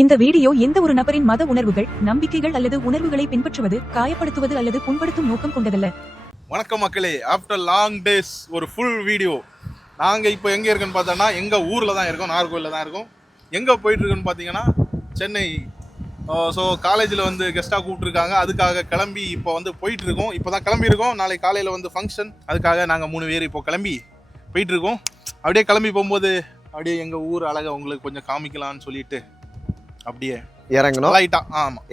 இந்த வீடியோ எந்த ஒரு நபரின் மத உணர்வுகள், நம்பிக்கைகள் அல்லது உணர்வுகளை பின்பற்றுவது, காயப்படுத்துவது அல்லது புண்படுத்தும் நோக்கம் கொண்டதல்ல. வணக்கம் மக்களே, ஆஃப்டர் லாங் டேஸ் ஒரு ஃபுல் வீடியோ. நாங்கள் இப்போ எங்கே இருக்கோன்னு பார்த்தோன்னா எங்கள் ஊரில் தான் இருக்கோம், நாகர்கோவிலில் தான் இருக்கோம். எங்கே போயிட்டுருக்குன்னு பார்த்தீங்கன்னா சென்னை. ஸோ காலேஜில் வந்து கெஸ்ட்டாக கூப்பிட்ருக்காங்க, அதுக்காக கிளம்பி இப்போ வந்து போயிட்டுருக்கோம். இப்போ தான் கிளம்பியிருக்கோம். நாளைக்கு காலையில் வந்து ஃபங்க்ஷன், அதுக்காக நாங்கள் 3 பேர் இப்போ கிளம்பி போயிட்டுருக்கோம். அப்படியே கிளம்பி போகும்போது அப்படியே எங்கள் ஊர் அழகை உங்களுக்கு கொஞ்சம் காமிக்கலான்னு சொல்லிட்டு அப்படியே இறங்கணும். லைட்டா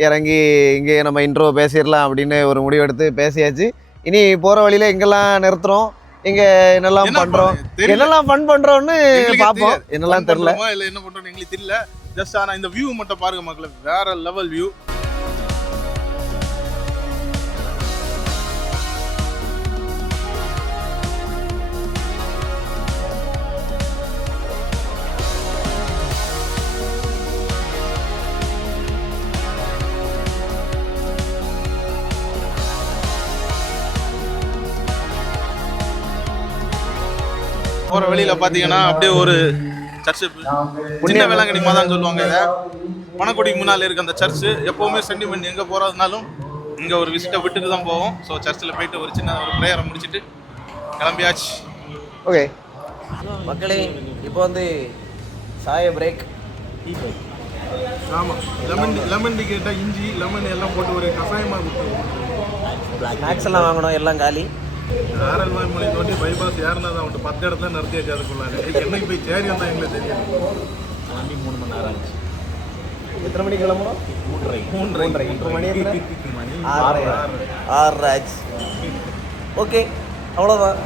இறங்கி இங்கே நம்ம இன்ட்ரோ பேசிடலாம் அப்படின்னு ஒரு முடிவு எடுத்து பேசியாச்சு. இனி போற வழியில எங்கெல்லாம் நிறுத்துறோம், இங்க என்னெல்லாம் பண்றோம், என்னெல்லாம் ஃபன் பண்றோம்னு பாப்போம். என்னெல்லாம் தெரியல, இல்ல என்ன பண்றோம் எங்களுக்கு தெரியல. ஜஸ்ட் ஆனா இந்த வியூ மட்டும் பாருங்க மக்களே, வேற லெவல் வியூ. போற வழியில பாத்தீங்கன்னா அப்படியே ஒரு சர்ச்சு, சின்ன வேளாங்கண்ணி மாதான்னு சொல்லுவாங்க இதை. பணக்குடிக்கு முன்னால் இருக்க அந்த சர்ச்சு எப்பவுமே சென்டிமெண்ட், எங்க போறதுனாலும் இங்க ஒரு விசிட்டை விட்டுட்டு தான் போவோம். ஸோ சர்ச்சில் போயிட்டு ஒரு சின்ன ஒரு ப்ரேயரை முடிச்சுட்டு கிளம்பியாச்சு. ஓகே மக்களே, இப்போ வந்து சாய பிரேக். ஆமாம், லெமன் டீ கேட்டால் இஞ்சி லெமன் எல்லாம் போட்டு ஒரு கஷாயமாக கொடுத்துருவோம். ஸ்நாக்ஸ் எல்லாம் வாங்கணும், எல்லாம் காலி. ஆரல்வாய் மொழி தோண்டி பைபாஸ் ஏறினா தான் உண்டு, 10 இடத்துல நிறுத்தியாச்சு. அதுக்குள்ளாரு என்னைக்கு போய் சேரி வந்தால் எங்களுக்கு தெரியும். 3 மணி நேரம் ஆச்சு. எத்தனை மணிக்கு கிளம்பணும்? 3:30. இப்போ மணி 6 ஆச்சு. ஓகே, அவ்வளோதான்.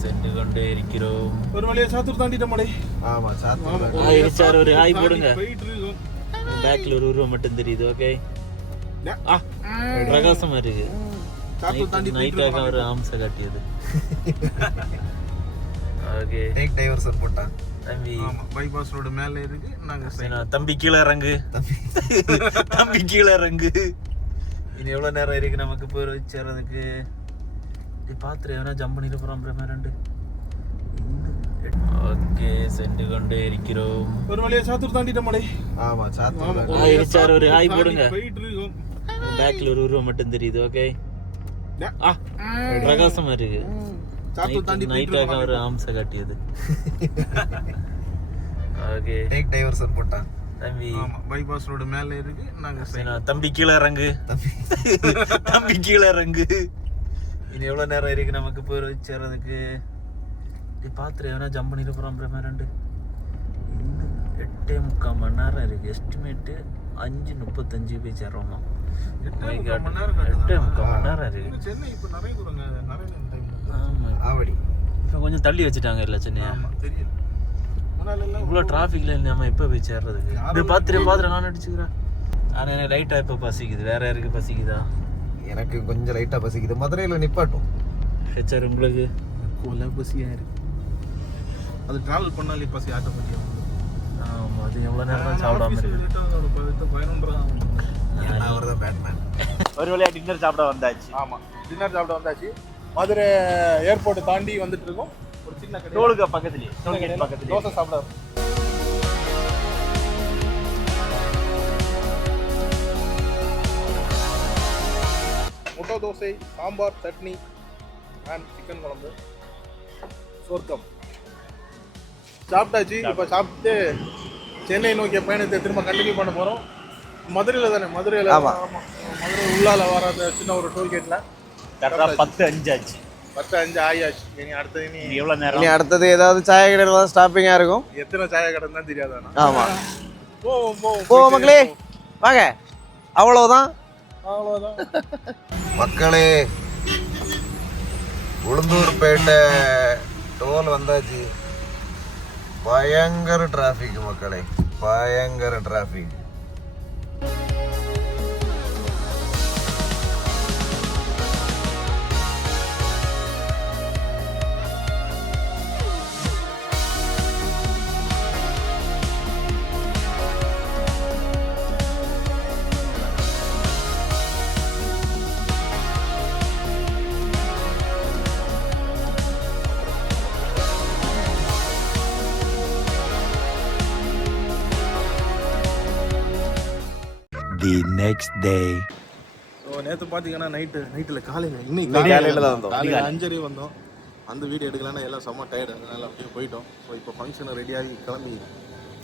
சென்று கொண்டே இருக்கிறோம். ஒரு வழியா சாத்தூர் தாண்டிட்ட மாடே. ஆமா, சார் ஒரு ஹாய் போடுங்க. பேக்ல ஒரு உருவம் மட்டும் தெரியுது. ஓகே, பிரகாசமா இருக்கு. சாத்தூர் தாண்டி நைட்டாக ஒரு ஆம்ச காட்டியது. ஓகே, டேக் டைவர்சன் போட்டான் தம்பி. ஆமா, பைபாஸ் ரோடு மேல இருக்கு. நாங்க தம்பி கீழே இறங்கு, தம்பி கீழே இறங்கு. இனி எவ்வளவு நேரம் இருக்கு நமக்கு போய் சேர்றதுக்கு? பாத்துரு எவனா ஜம்ப் பண்ணிட்டு போறான். ரெண்டு. ஓகே, சென்று கொண்டே இருக்கிறோம். ஒரு வழியா சாத்தூர் தாண்டிட்ட மாடே. ஆமா, சார் ஒரு ஹாய் போடுங்க. போயிட்டு இருக்கோம். பேக்ல ஒரு உருவம் மட்டும் தெரியுது. ஓகே, பிரகாசமா இருக்கு. சாத்தூர் தாண்டி நைட்டாக ஒரு ஆம்ச காட்டியது. ஓகே, டேக் டைவர்சன் போட்டான் தம்பி. ஆமா, பைபாஸ் ரோடு மேல இருக்கு. நாங்க தம்பி கீழே இறங்கு, தம்பி கீழே இறங்கு. இனி எவ்வளவு நேரம் இருக்கு நமக்கு போய் சேர்றதுக்கு? பாத்துரு எவனா ஜம்ப் பண்ணிட்டு போறான். ரெண்டு. இன்னும் 8.75 மணி நேரம் இருக்கு. எஸ்டிமேட்டு 5:35 போய் சேர்றோமா? 8.75 மணி நேரம் இருக்கு. சென்னை இப்ப நிறைய தூரங்க, நிறைய டைம். ஆமா, ஆவடி இப்போ கொஞ்சம் தள்ளி வச்சுட்டாங்க இல்ல சென்னையா? தெரியும். இவ்வளோ டிராஃபிக்ல நம்ம எப்போ போய் சேர்றதுக்கு? இது பாத்துரு நான் அடிச்சுக்கிறேன். ஆனால் எனக்கு லைட்டாக இப்போ பசிக்குது. வேற யாருக்கு பசிக்குதா? எனக்கு கொஞ்சம் லைட்டா பசிக்குது. மதுரையில் நிப்பாட்டும். ஹெச்ஆர் உங்களுக்கு கொலை பசியா இருக்கு. அது டிராவல் பண்ணாலே பசி ஆட்டோமேட்டிக்கா. ஆமாம், அது எவ்வளோ நேரம் தான் சாப்பிடாம இருக்கு. 11 அவர் தான் பேட்மேன். ஒரு வழியாக டின்னர் சாப்பிட வந்தாச்சு. ஆமா, டின்னர் சாப்பிட வந்தாச்சு. மதுரை ஏர்போர்ட் தாண்டி வந்துட்டு இருக்கோம். ஒரு சின்ன கடை டோலுக்கு பக்கத்துலேயே, டோல்கேட் பக்கத்துலேயே தோசை சாப்பிட. முட்டை தோசை, சாம்பார், சட்னி அண்ட் சிக்கன் குழம்பு. சொர்க்கம். சாப்பிட்டாச்சு. இப்போ சாப்பிட்டு சென்னை நோக்கிய பயணத்தை திரும்ப கண்டினியூ பண்ண போகிறோம். மதுரையில் தானே, மதுரையில். ஆமாம், மதுரை உள்ளால வர அந்த சின்ன ஒரு டோல்கேட்டில் கரெக்டாக 10:05 ஆச்சு. 10:05 ஆயாச்சு. இனி அடுத்தது இனி எவ்வளோ நேரம்? இனி அடுத்தது ஏதாவது சாய கடையில் தான் ஸ்டாப்பிங்காக இருக்கும். எத்தனை சாய கடை தான் தெரியாது. ஆமாம், போவோம் மக்களே, வாங்க. அவ்வளோதான். அவ்வளோதான் மக்களே, உளுந்தூர்பேட்டை டோல் வந்தாச்சு. பயங்கர டிராஃபிக் மக்களே, பயங்கர traffic. the next day. So நேற்று பார்த்தீங்கன்னா நைட்டில் காலையில் இன்னைக்கு காலையில தான் வந்தோம். காலையில் 5:30 வந்தோம். அந்த வீடியோ எடுக்கலாம்னா எல்லாம் செம்ம டயர்டு, அதனால அப்படியே போயிட்டோம். ஸோ இப்போ ஃபங்க்ஷனை ரெடியாகி கிளம்பி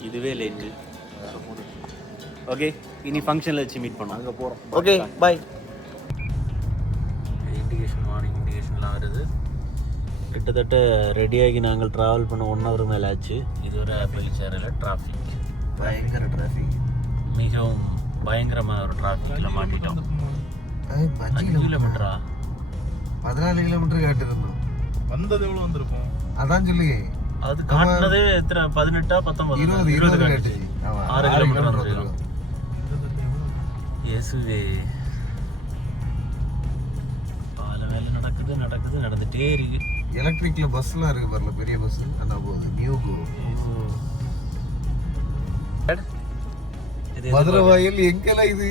இதுவே லேட்டு. ஓகே, இனி ஃபங்க்ஷனில் வச்சு மீட் பண்ணோம். அங்கே போகிறோம். Okay bye. இண்டிகேஷன் மார்னிங் இண்டிகேஷன்லாம் வருது. கிட்டத்தட்ட ரெடியாகி நாங்கள் ட்ராவல் பண்ண 1 hour மேலே ஆச்சு. இது ஒரு வெளிச்சேரியில் டிராஃபிக், பயங்கர டிராஃபிக், மிகவும் பயங்கரமான ஒரு டிராஃபிக்கில் மாட்டிட்டோம். 5 கிலோமீட்டரா? 14 கிலோமீட்டர் காட்டுருந்தோம். வந்தது எவ்வளோ வந்திருக்கும் அதான் சொல்லி அது காட்டினதே எத்தனை 18 19 20 காட்டுச்சு. 6 கிலோமீட்டர் வந்துருக்கோம். இயேசுவே, பால வேலை நடந்துட்டே இருக்கு. எலக்ட்ரிக்ல பஸ்லாம் இருக்கு பாருல, பெரிய பஸ் அண்ணா போகுது. நியூ கோ மதுரை வாயில் எங்கெல்லாம் இது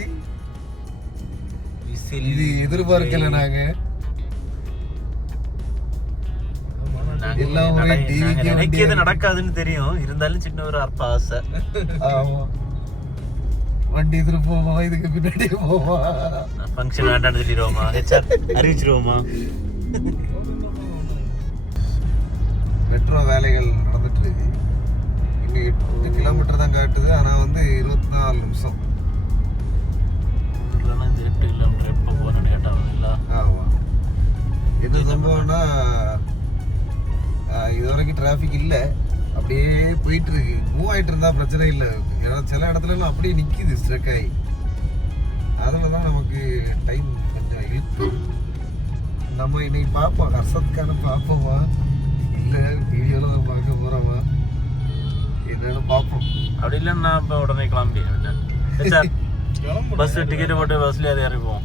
இது எதிர்பார்க்கல நாங்க. எல்லாம் ஒரே டிவிக்கு நினைக்கிறது நடக்காதுன்னு தெரியும், இருந்தாலும் சின்ன ஒரு அற்ப ஆசை. ஆமா, வண்டி எதிர போவா, இதுக்கு பின்னாடி போவா. ஃபங்க்ஷன் வேண்டாம்னு சொல்லிடுவோமா? ஹெச்ஆர் அறிவிச்சிருவோமா? மெட்ரோ வேலைகள் நடந்துட்டு இருக்கு. இங்க 8 கிலோமீட்டர் தான் காட்டுது, ஆனா வந்து 24 நிமிஷம். ஊர்லலாம் இந்த 8 கிலோமீட்டர் எப்போ போகணும்னு கேட்டாங்க. ஆமா, என்ன சம்பவம்னா இது வரைக்கும் டிராஃபிக் இல்லை, அப்படியே போயிட்டு இருக்கு. மூவ் ஆகிட்டு இருந்தா பிரச்சனை இல்லை. ஏன்னா சில இடத்துல எல்லாம் அப்படியே நிற்கிது ஸ்ட்ரக் ஆகி. அதில் தான் நமக்கு டைம் கொஞ்சம் இழுப்பு. நம்ம இன்னைக்கு பார்ப்போம், ஹர்ஷத்துக்கான பார்ப்போமா இல்லை வீடியோவில் தான் பார்க்க போகிறோமா என்னன்னு பார்ப்போம். அப்படி இல்லைன்னா நான் இப்போ உடனே கிளம்பி பஸ் டிக்கெட்டு போட்டு பஸ்லேயே அதை இறக்குவோம்,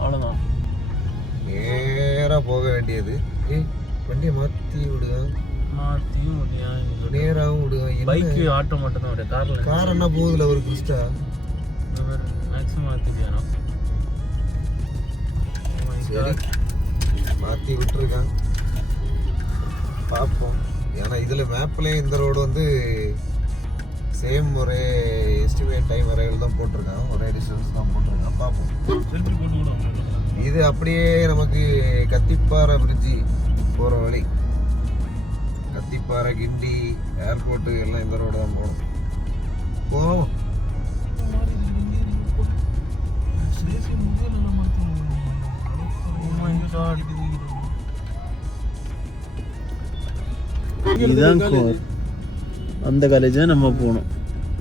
அவ்வளோதான். நேராக போக வேண்டியது. வண்டியை மாற்றி விடுங்க, மாற்றியும் நேராகவும் விடுங்க. பைக்கு ஆட்டோ மட்டும் தான் காரில். கார் என்ன போகுதுல ஒரு கிறிஸ்டா மேக்ஸிமம் மாற்றிக்கணும். சரி, மாற்றி விட்டுருக்கான், பார்ப்போம். ஏன்னா இதில் மேப்லேயே இந்த ரோடு வந்து சேம் ஒரே எஸ்டிமேட் டைம் வரைகள் தான் போட்டிருக்கான், ஒரே டிஸ்டன்ஸ் தான் போட்டிருக்கான். பார்ப்போம். இது அப்படியே நமக்கு கத்திப்பாறை பிரிட்ஜி போகிற வழி. கத்திப்பாறை, கிண்டி, ஏர்போர்ட்டு எல்லாம் இந்த ரோடு தான் போகணும். போவோம். இதுதான் அந்த காலேஜ் தான் நம்ம போகணும்.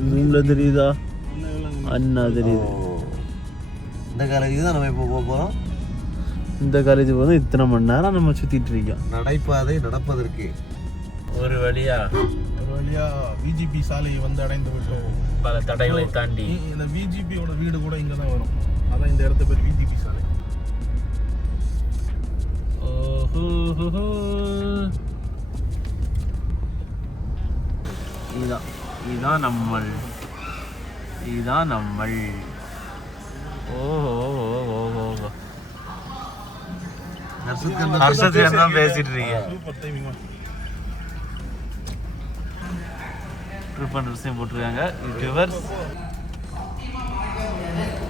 ஜூம்ல தெரியுதா? அண்ணா தெரியுது. இந்த காலேஜுக்கு தான் நம்ம இப்போ போக போகிறோம். இந்த காலேஜ் போதும் இத்தனை மணி நேரம் நம்ம சுற்றிட்டு இருக்கோம். நடைபாதை நடப்பதற்கு ஒரு வழியா விஜிபி சாலையை வந்து அடைந்து விட்டோம். பல தடைகளை தாண்டி இந்த விஜிபியோட வீடு கூட இங்கே தான் வரும். அதான் இந்த இடத்த பேர் விஜிபி சாலை. இதுதான் நம்மள். ஹர்ஷத்துக்கு தான் பேசிட்டு இருக்கீங்க. ட்ரிப் அண்ட் ட்ரெஸ்ஸையும் போட்டிருக்காங்க YouTubers.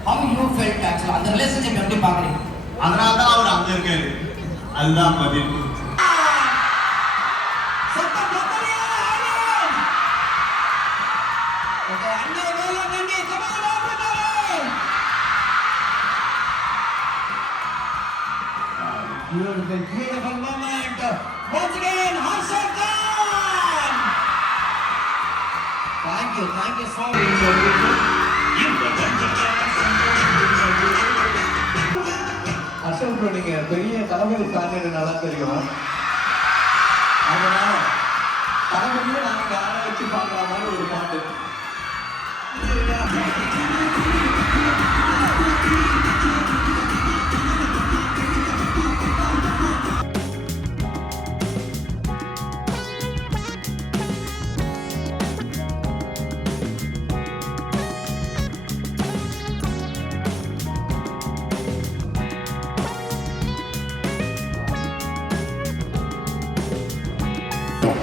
How you felt actually? அந்த ரிலேஷன்ஷிப் எப்படி பாக்குறீங்க? அதனால தான் அவர் அங்க இருக்காரு. அதுதான் பதில். Beautiful moment. Once again, Harshad Khan. Thank you so much. Ashok bro, நீங்க பெரிய தளபதி ஃபேன் நல்லா தெரியும். அதனால தளபதியை நாங்க ஆட வச்சு பார்க்குற மாதிரி ஒரு பாட்டு.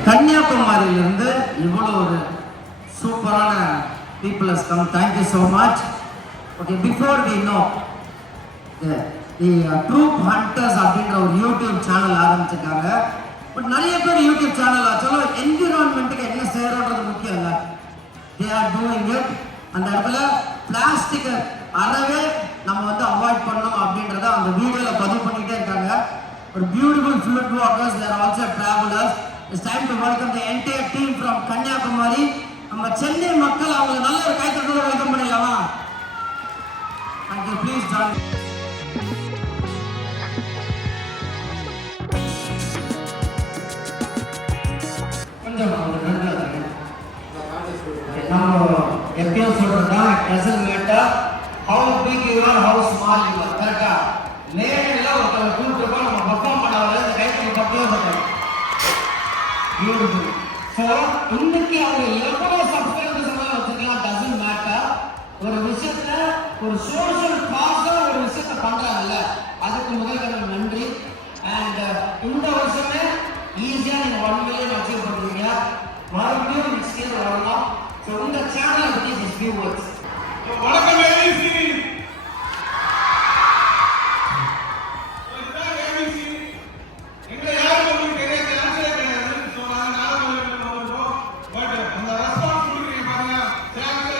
கன்னியாகுமரியிலிருந்து இவ்வளோ ஒரு சூப்பரான people has come. Thank you so much. Okay, before we know, the Troop Hunters அப்படின்ற ஒரு யூடியூப் சேனல் ஆரம்பிச்சிருக்காங்க. பட் நிறைய பேர் யூடியூப் சேனல் ஆச்சாலும் என்விரான்மெண்ட்டுக்கு என்ன செய்யறோன்றது முக்கியம் இல்லை. They are doing it. அந்த இடத்துல பிளாஸ்டிக்கை அறவே நம்ம வந்து அவாய்ட் பண்ணணும் அப்படின்றத அந்த வீடியோவில் பதிவு பண்ணிகிட்டே இருக்காங்க. ஒரு beautiful flute walkers, they are also travelers. It's time to welcome the entire team from Kanyakumari. நம்ம சென்னை மக்கள் அவங்க நல்ல ஒரு கைத்தட்டோட வெல்கம் பண்ணிடலாமா? Thank you. Please join. கொஞ்சம் ஒரு ரெண்டு நம்ம எப்பயும் சொல்றதா doesn't matter how big you are how small you are. கரெக்டா? நேரில் ஒருத்தவங்க கூப்பிட்டு நம்ம பர்ஃபார்ம் பண்ணாத இந்த கைத்தறி பக்கவே சொல்றோம். பியூட்டிஃபுல். ஸோ இன்னைக்கு அவங்க எவ்வளோ சப்ஸ்கிரைபர்ஸ் எல்லாம் வச்சிருக்கலாம் டசன்ட் மேட்டர். ஒரு விஷயத்த ஒரு சோஷியல் காஸா ஒரு விஷயத்த பண்றாங்கல்ல, அதுக்கு முதல்ல நன்றி. அண்ட் இந்த வருஷமே ஈஸியாக நீங்கள் 1 million அச்சீவ் பண்ணுவீங்க. மறுபடியும் நெக்ஸ்ட் இயர் வரலாம். ஸோ இந்த சேனலை பற்றி ஜஸ்ட் ஃபியூ வேர்ட்ஸ். வணக்கம் ஏபிசி. எங்களை யாரும் உங்களுக்கு நிறைய சான்ஸே கிடையாது. ஸோ நாங்கள் வந்திருக்கோம். பட் அந்த ரெஸ்பான்ஸ் கொடுக்குறீங்க பாருங்க. சான்ஸே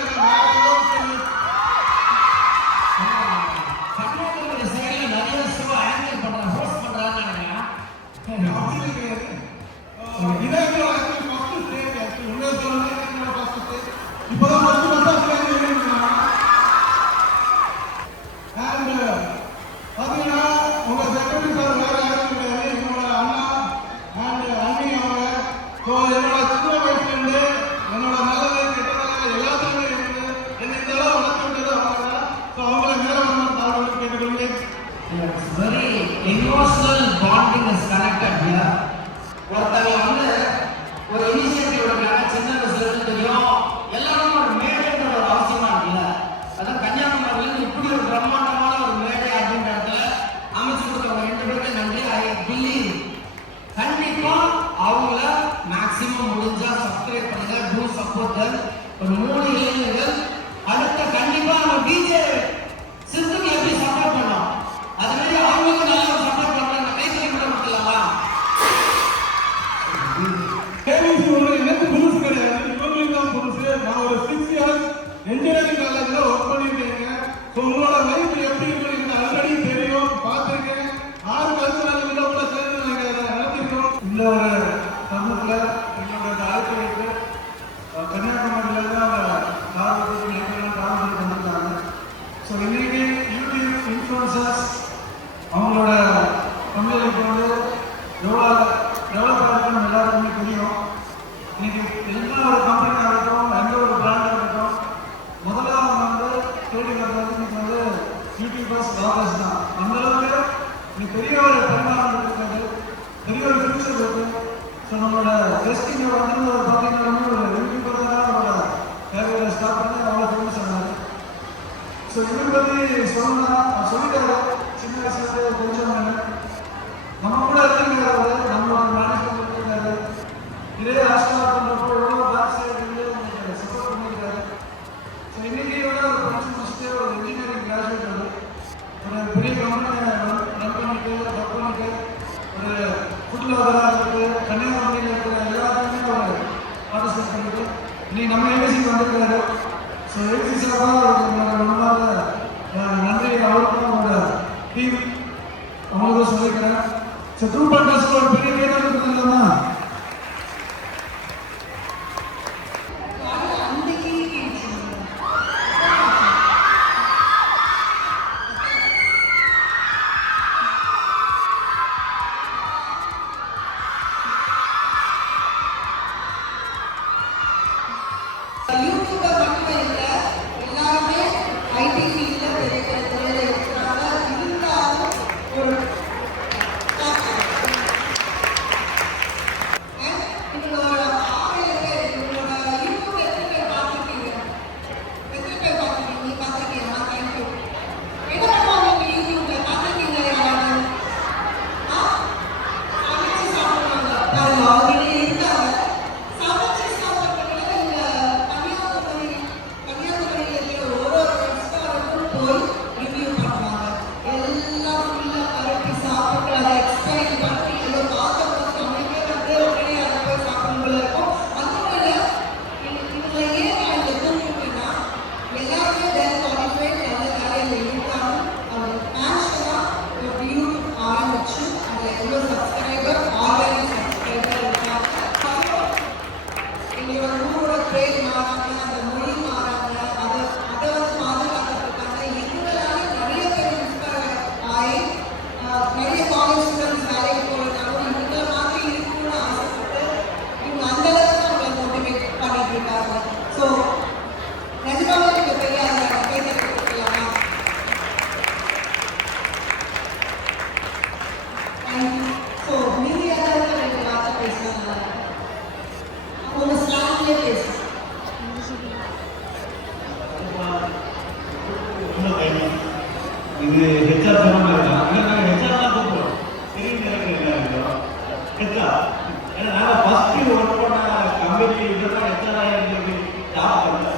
கன்னியாகுமரி சைடில் நிறைய ஷோ ஆங்கர் பண்ணுறாங்க, ஹோஸ்ட் பண்ணுறாங்கன்னு நினைக்கிறேன். இப்போதான் பார்த்தீங்கன்னா உங்க செக்ரட்டரி சார் வேற யாரும் கிடையாது, என்னோட அண்ணா அண்ட் அண்ணி அவங்க. ஸோ என்னோட சின்ன வயசுலேருந்து என்னோட நல்லது கெட்டது எல்லாத்துலேயுமே இருந்து என்னை இந்த அளவு வளர்த்துட்டது அவங்க தான். ஸோ அவங்கள மேலே வந்து தாழ்வு கேட்டுக்கொள்கிறேன். Very emotional bonding is connected here. ஒருத்தங்க வந்து ஒரு இனிஷியேட்டிவ் எடுக்கிறாங்க, சின்ன வயசுல தெரியும், எல்லாரும் ஒரு மேடைன்ற ஒரு அவசியமா இருக்குல்ல. அதான் கன்னியாகுமரியில இப்படி ஒரு பிரம்மாண்டமான ஒரு மேடை அப்படின்ற இடத்துல அமைச்சு கொடுத்தவங்க 2 பேருக்கு நன்றி. ஐ பிலீவ் கண்டிப்பா அவங்கள மேக்ஸிமம் முடிஞ்சா சப்ஸ்கிரைப் பண்ணுங்க, டூ சப்போர்ட். ஒரு 3 இளைஞர்கள் அடுத்த கண்டிப்பா நம்ம பிஜே சிந்துக்கு எப்படி சப்போர்ட் பண்ணோம் அதுமாதிரி அவங்களுக்கு நல்ல ஒரு சப்போர்ட் பண்றாங்க. கைத்தறி கூட கொடுக்கலாமா? கேபிசி ஒன்று எனக்கு புதுசு கிடையாது, இவங்களுக்கு தான் புதுசு. நான் ஒரு 6 years இன்ஜினியரிங் காலேஜில் ஒர்க் பண்ணியிருக்கேன். ஸோ உங்களோட லைஃப் எப்படி இருக்குன்னு எனக்கு ஆல்ரெடி தெரியும், பார்த்துருக்கேன். 6 கல்ச்சரல் விழாவோட சேர்ந்து நாங்கள் நடத்திருக்கோம். இந்த ஒரு சமூகத்தில் என்னோட அழைப்பு வைத்து கன்னியாகுமரியில் தான் காரணத்துக்கு வந்திருக்காங்க. ஸோ இன்னைக்கு யூடியூப் இன்ஃப்ளூயன்சர்ஸ் அவங்களோட பங்களிப்பு வந்து எவ்வளோ டெவலப் ஆகிருக்குன்னு எல்லாருக்குமே தெரியும். இன்னைக்கு எல்லா ஒரு கம்பெனி ஆகட்டும், எந்த ஒரு பிராண்ட் ஆகட்டும், முதல்ல அவங்க வந்து தேடி வர்றது இன்னைக்கு வந்து யூடியூபர்ஸ் பிளாகர்ஸ் தான். அந்த அளவுக்கு இன்னைக்கு பெரிய ஒரு பரிமாணம் இருக்காது, பெரிய ஒரு ஃபியூச்சர் இருக்கு. ஸோ நம்மளோட டெஸ்டிங் வந்து ஒரு பார்த்தீங்கன்னா ஒரு யூடியூபர் தான் நம்மளோட கேரியரை ஸ்டார்ட் பண்ணி அவ்வளோ ஃபேமஸ் ஆனார். ஸோ இதை பற்றி சொல்லிட்டாரு. சின்ன வயசுல கொஞ்சம் நம்ம கூட இருக்காரு, நம்மளோட மேனேஜ்மெண்ட் இருக்காரு. இதே ஆஸ்ட்ரா பண்ணுறப்போ எவ்வளோ பேக்ஸ் இருந்து சப்போர்ட் பண்ணியிருக்காரு. ஸோ இன்னைக்கு ஒரு படிச்சு முடிச்சுட்டு ஒரு இன்ஜினியரிங் கிராஜுவேட் ஒரு பெரிய கம்பெனி ரன் பண்ணிட்டு ஒர்க் பண்ணிட்டு ஒரு ஃபுட் லாகராக இருக்கு, கன்னியாகுமரியில் இருக்கிற எல்லாத்தையுமே ஒரு பார்ட்டிசிபேட் பண்ணிட்டு இன்னைக்கு நம்ம ஏபிசிக்கு வந்திருக்காரு. ஸோ ஏபிசி சார்பாக நம்மளால நன்றி அவருக்கும் அவங்களோட டீம் அவங்களுக்கும் சொல்லிக்கிறேன். ஸோ ட்ரூப் ஹண்டர்ஸ்க்கு ஒரு பெரிய கேட்டாக இருக்குதுல்லம்மா. யூடியூபர் மட்டும் இல்லை, எல்லாருமே ஐடி ஃபீல்டில் பெரிய பெரிய துறையில் இருக்கிறாங்க. இருந்தாலும் ஒரு இது ஹெச்ஆர் சொன்னாங்க இல்லை நாங்கள் ஹெச்ஆர் தான் கூப்பிடுவோம் தெரியும் எல்லாருக்கும் ஹெச்ஆர் ஏன்னா நாங்கள் ஃபஸ்ட்டு ஒர்க் பண்ண கம்பெனி இதெல்லாம் ஹெச்ஆராக இருந்தது ஜாப் பண்ணல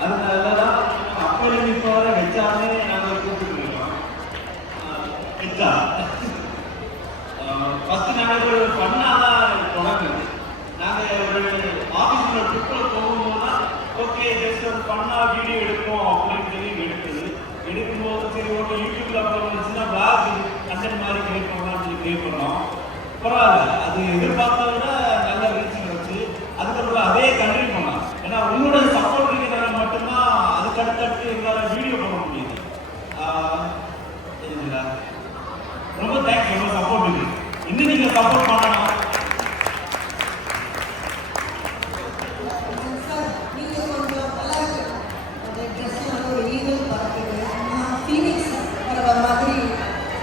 அதனால தான் அப்போலேருந்து இப்போ வர ஹெச்ஆர்னே நாங்கள் கூப்பிட்டுருக்கோம் ஹெச்ஆர் ஃபஸ்ட்டு நாங்கள் ஒரு பண்ணால் தான் தொடங்குது நாங்கள் ஒரு ஆஃபீஸில் ட்ரிப்பில் போகும்போது தான் ஓகே ஜஸ்ட் ஒரு பண்ணால் வீடியோ எடுப்போம் அப்படின்னு சொல்லி எடுக்கும்போது சரி ஓகே யூடியூப்ல அப்புறம் சின்ன பிளாக் கண்டென்ட் மாதிரி கிரியேட் பண்ணலாம்னு சொல்லி கிரியேட் பண்ணோம் பரவாயில்ல அது எதிர்பார்த்தத விட நல்ல ரீச் வச்சு அதுக்கப்புறம் அதே கண்டினியூ பண்ணலாம் ஏன்னா உங்களோட சப்போர்ட் இருக்கிறதால மட்டும்தான் அதுக்கு அடுத்தடுத்து எங்களால் வீடியோ பண்ண முடியுது ரொம்ப தேங்க்ஸ் ரொம்ப சப்போர்ட் இருக்கு இன்னும் நீங்கள் சப்போர்ட் பண்ணணும்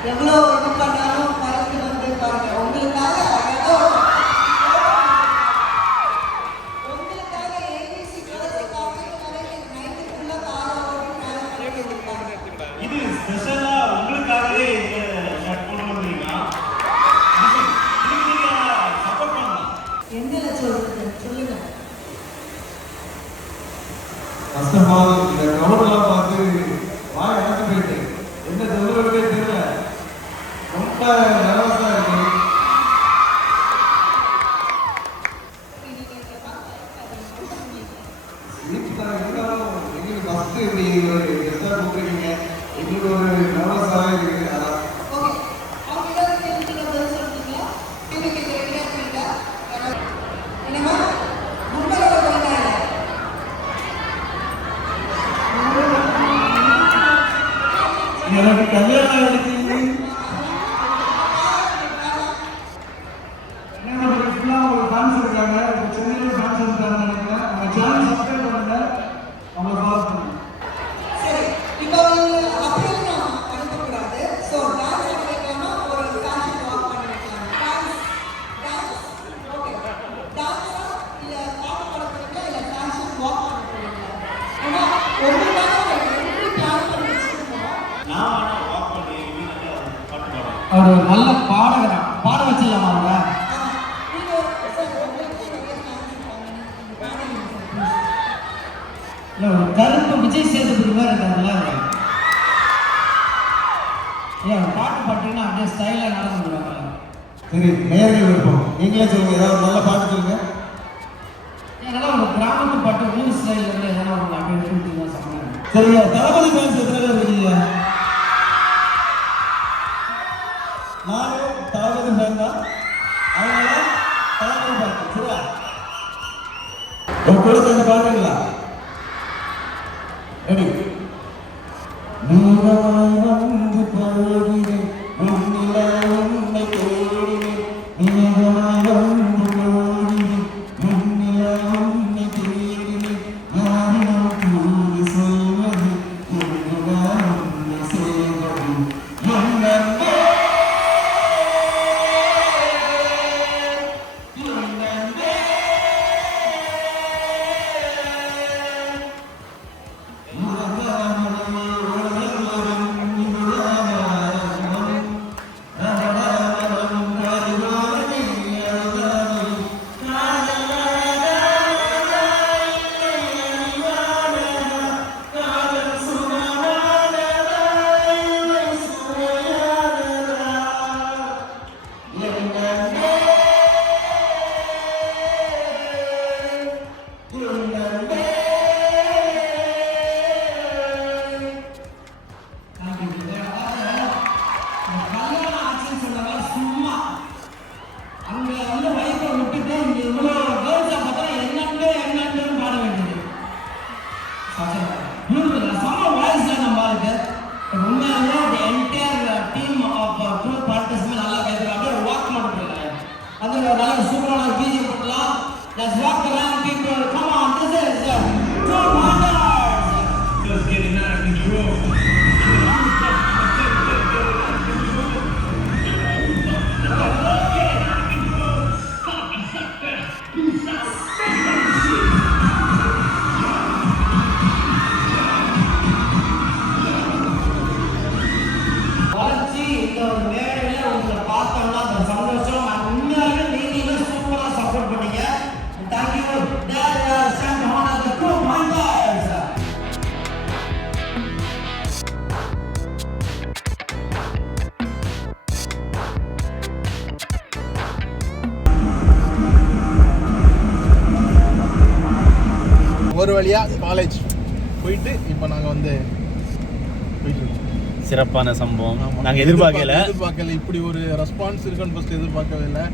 எவ்வளோ இது பண்ணாலும் பறந்து வந்து பாருங்க உங்களுக்காக ஏபிசி நைட்டுக்குள்ள இது ஸ்பெஷலா உங்களுக்காகவே கொண்டு வந்தீங்கன்னா சப்போர்ட் பண்ணலாம் எந்த சொல்லுங்க சொல்லுங்க ஃபர்ஸ்ட் ஆஃப் ஆல் இந்த கிரௌடெல்லாம் பார்த்து வாய் அடைச்சு போயிட்டு என்ன சொல்றதுக்கே தெரியல ரொம்ப நர்வஸா இருக்கு இருந்தாலும் எங்களுக்கு ஃபர்ஸ்ட் இப்படி ஒரு கெஸ்டா கூப்பிடுறீங்க எங்களுக்கு ஒரு நர்வஸாவே இருக்கு அதான் ஓகே அவங்க ஏதாவது கேள்விக்கு பதில் சொல்றீங்களா கேள்வி கேட்கறீங்களா என்னமா மும்பையோட போயிட்டாங்க எனக்கு கல்யாணம் ஆயிடுச்சு ஒரு ஃபேன்ஸ் இருக்காங்க சென்னையில் ஃபேன்ஸ் இருக்காங்க நினைக்கிறேன் அவங்க சேனல் சப்ஸ்கிரைப் பண்ணுங்க அவங்க ஃபாலோ பண்ணுங்க சரி இப்போ அப்படியே நான் அனுப்பக்கூடாது ஸோ டான்ஸ் பண்ணிக்கலாமா ஒரு ஃபேஷன் வாக் பண்ணி வைக்கலாம் டான்ஸ் ஓகே டான்ஸா இல்லை பாட்டு பாட போறீங்களா இல்லை ஃபேஷன் வாக் பண்ண போறீங்களா ஏன்னா ஒவ்வொருக்காக எப்படி பிளான் பண்ணி வச்சுருக்கோம் நான் வாக் பண்ணி வீட்டில் பாட்டு பாடுறேன் அவர் ஒரு நல்ல பாடகரா பாட வச்சிடலாமா அவங்க இல்லை ஒரு கருப்பு விஜய் சேதுபதி மாதிரி இருக்காருல்ல ஏன் பாட்டு பாட்டீங்கன்னா அப்படியே ஸ்டைலாக நடந்து விடுவாங்க சரி நேர்கள் விருப்பம் நீங்களே சொல்லுங்க ஏதாவது நல்ல பாட்டு சொல்லுங்க ஏன்னா ஒரு கிராமத்து பாட்டு ஊர் ஸ்டைலில் இருந்து எதனா ஒன்று அப்படியே எடுத்துக்கிட்டீங்கன்னா சமையல் சரியா தளபதி ஃபேன்ஸ் எத்தனை பேர் இருக்கீங்க நானும் தளபதி ஃபேன் தான் அதனால தளபதி ஃபேன் சரியா கூட சேர்ந்து பாடுறீங்களா ரெடி நீராய் வந்து போகிறேன் உன்னில உன்னை தேடினேன் நீராய் வந்து போகிறேன் உன்னில உன்னை தேடினேன் யாரிடம் கூறி சொல்வது உன்னில உன்னை செய்வது என்னே Let's walk around, people. Come on, this is Two Wonders. Just getting out of control. வழியாக காலேஜ் போயிட்டு இப்போ நாங்கள் வந்து போயிட்டு இருக்கோம். சிறப்பான சம்பவம். ஆமா. நாங்கள் எதிர்பார்க்கல இப்படி ஒரு ரெஸ்பான்ஸ் இருக்குன்னு ஃபர்ஸ்ட் எதிர்பார்க்கவே இல்லை.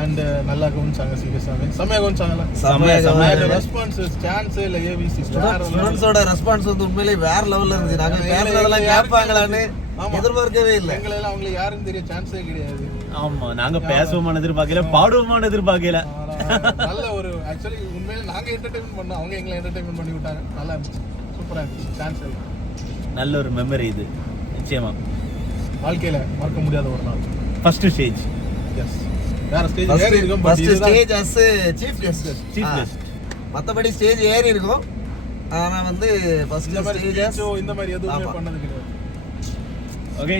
அண்ட் நல்லா கவனிச்சாங்க, சீரியஸாகவே செம்மையாக கவனிச்சாங்கல்ல. ரெஸ்பான்ஸ் சான்ஸே இல்லை. ஏபிசி ஸ்டூடெண்ட்ஸோட ரெஸ்பான்ஸ் வந்து உண்மையிலேயே வேற லெவல்ல இருந்துச்சு. நாங்க பேசுறதெல்லாம் கேட்பாங்களான்னு எதிர்பார்க்கவே இல்லை. எங்களெல்லாம் அவங்களுக்கு யாருன்னு தெரிய சான்ஸே கிடையாது. ஆமா, நாங்க பேசுவோமான எதிர்பார்க்கல, பாடுவோமான எதிர்பார்க்கல. நல்ல ஒரு ஆக்சுவலி உண்மையில நாங்க என்டர்டெயின்மெண்ட் பண்ணோம், அவங்க எங்களை என்டர்டெயின்மெண்ட் பண்ணி விட்டாங்க. நல்லா இருந்துச்சு, சூப்பரா இருந்துச்சு. சான்ஸ் இல்லை. நல்ல ஒரு மெமரி இது நிச்சயமா. வாழ்க்கையில மறக்க முடியாத ஒரு நாள். First stage. எஸ். வேற ஸ்டேஜ் ஏறி இருக்கும். First stage as chief guest. Chief guest. மத்தபடி ஸ்டேஜ் ஏறி இருக்கும். ஆனா வந்து ஃபர்ஸ்ட் ஸ்டேஜ் இந்த மாதிரி எதுவுமே பண்ணது கிடையாது. ஓகே